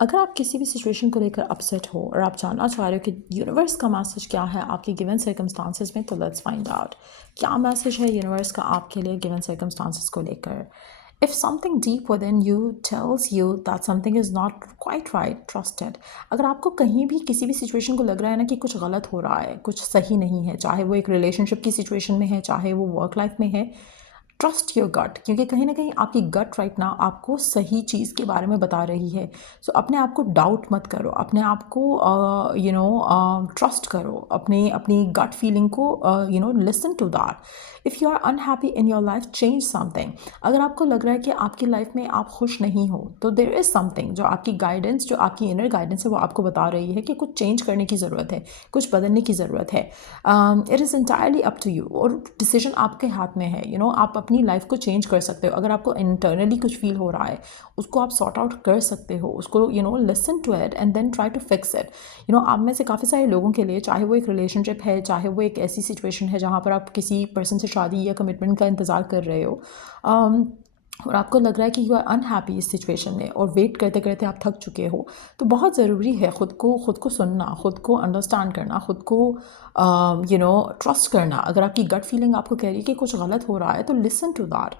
अगर आप किसी भी सिचुएशन को लेकर अपसेट हो और आप जानना चाह रहे हो कि यूनिवर्स का मैसेज क्या है आपकी गिवन सर्कमस्टांसेस में, तो लेट्स फाइंड आउट क्या मैसेज है यूनिवर्स का आपके लिए गिवन सर्कमस्टांसेस को लेकर. If something deep within you tells you that something is not quite right, trust it. अगर आपको कहीं भी किसी भी सिचुएशन को लग रहा है ना कि कुछ गलत हो रहा है, कुछ सही नहीं है, चाहे वो एक रिलेशनशिप की सिचुएशन में है, चाहे वो वर्क लाइफ में है, ट्रस्ट योर गट. क्योंकि कहीं ना कहीं आपकी गट राइट ना आपको सही चीज़ के बारे में बता रही है. सो अपने आप को डाउट मत करो, अपने आप को ट्रस्ट करो, अपने अपनी गट फीलिंग को listen to that. If you are unhappy in your life, change something. अगर आपको लग रहा है कि आपकी लाइफ में आप खुश नहीं हो, तो देयर इज़ समथिंग जो आपकी गाइडेंस, जो आपकी इनर गाइडेंस है, वो आपको बता रही है कि कुछ चेंज करने की ज़रूरत है, कुछ बदलने की ज़रूरत है. It is entirely up to you, और डिसीजन आपके हाथ में है. आप अपनी लाइफ को चेंज कर सकते हो. अगर आपको इंटरनली कुछ फील हो रहा है, उसको आप सॉर्ट आउट कर सकते हो, उसको listen to it and then try to fix it. आप में से काफ़ी सारे लोगों के लिए, चाहे वो एक रिलेशनशिप है, चाहे वो एक ऐसी सिचुएशन है जहाँ पर आप किसी पर्सन से शादी या कमिटमेंट का इंतज़ार कर रहे हो, और आपको लग रहा है कि यू आर अनहैप्पी इस सिचुएशन में, और वेट करते करते आप थक चुके हो, तो बहुत ज़रूरी है खुद को सुनना, खुद को अंडरस्टैंड करना, खुद को ट्रस्ट करना. अगर आपकी गट फीलिंग आपको कह रही है कि कुछ गलत हो रहा है, तो लिसन टू दैट.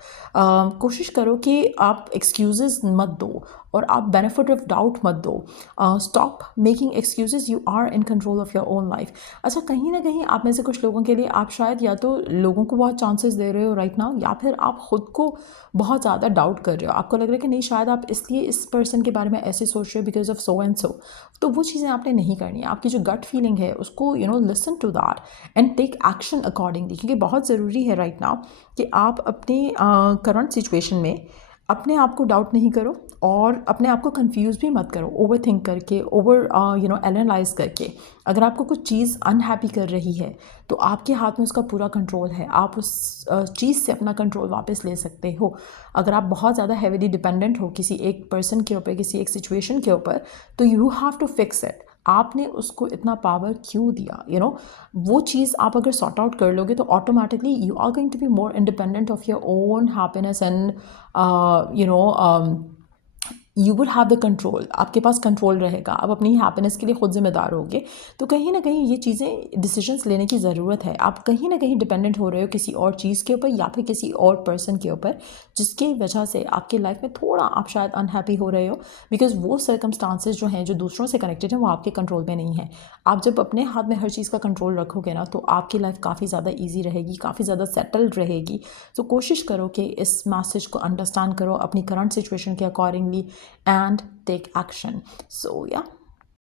कोशिश करो कि आप एक्सक्यूज़ेस मत दो, और आप बेनिफिट ऑफ डाउट मत दो. Stop making excuses, you are in control of your own life. अच्छा, कहीं ना कहीं आप में से कुछ लोगों के लिए आप शायद या तो लोगों को बहुत चांसेस दे रहे हो राइट नाउ, या फिर आप खुद को बहुत ज़्यादा डाउट कर रहे हो. आपको लग रहा है कि नहीं, शायद आप इसलिए इस पर्सन के बारे में ऐसे सोच रहे हो because of so and so. तो वो चीज़ें आपने नहीं करनी है. आपकी जो गट फीलिंग है उसको listen to that and take action accordingly. क्योंकि बहुत ज़रूरी है राइट नाउ कि आप अपने करंट सिचुएशन में अपने आप को डाउट नहीं करो, और अपने आप को कंफ्यूज भी मत करो ओवर थिंक करके, ओवर एनालाइज करके. अगर आपको कुछ चीज़ अनहैप्पी कर रही है, तो आपके हाथ में उसका पूरा कंट्रोल है. आप उस चीज़ से अपना कंट्रोल वापस ले सकते हो. अगर आप बहुत ज़्यादा हैवीली डिपेंडेंट हो किसी एक पर्सन के ऊपर, किसी एक सिचुएशन के ऊपर, तो you have to fix it. आपने उसको इतना पावर क्यों दिया, वो चीज़ आप अगर सॉर्ट आउट कर लोगे, तो automatically you are going to be more independent of your own happiness and you will have the control. आपके पास कंट्रोल रहेगा, आप अपनी हैप्पीनेस के लिए खुद जिम्मेदार होगे. तो कहीं ना कहीं ये चीज़ें, डिसीजंस लेने की ज़रूरत है. आप कहीं ना कहीं डिपेंडेंट हो रहे हो किसी और चीज़ के ऊपर, या फिर किसी और पर्सन के ऊपर, जिसकी वजह से आपकी लाइफ में थोड़ा आप शायद अनहैप्पी हो रहे हो, बिकॉज वो सर्कमस्टांसेस जो हैं, जो दूसरों से कनेक्टेड हैं, वो आपके कंट्रोल में नहीं है. आप जब अपने हाथ में हर चीज़ का कंट्रोल रखोगे ना, तो आपकी लाइफ काफ़ी ज़्यादा ईजी रहेगी, काफ़ी ज़्यादा सेटल्ड रहेगी. तो कोशिश करो कि इस मैसेज को अंडरस्टैंड करो अपनी करंट सिचुएशन के accordingly and take action. So yeah.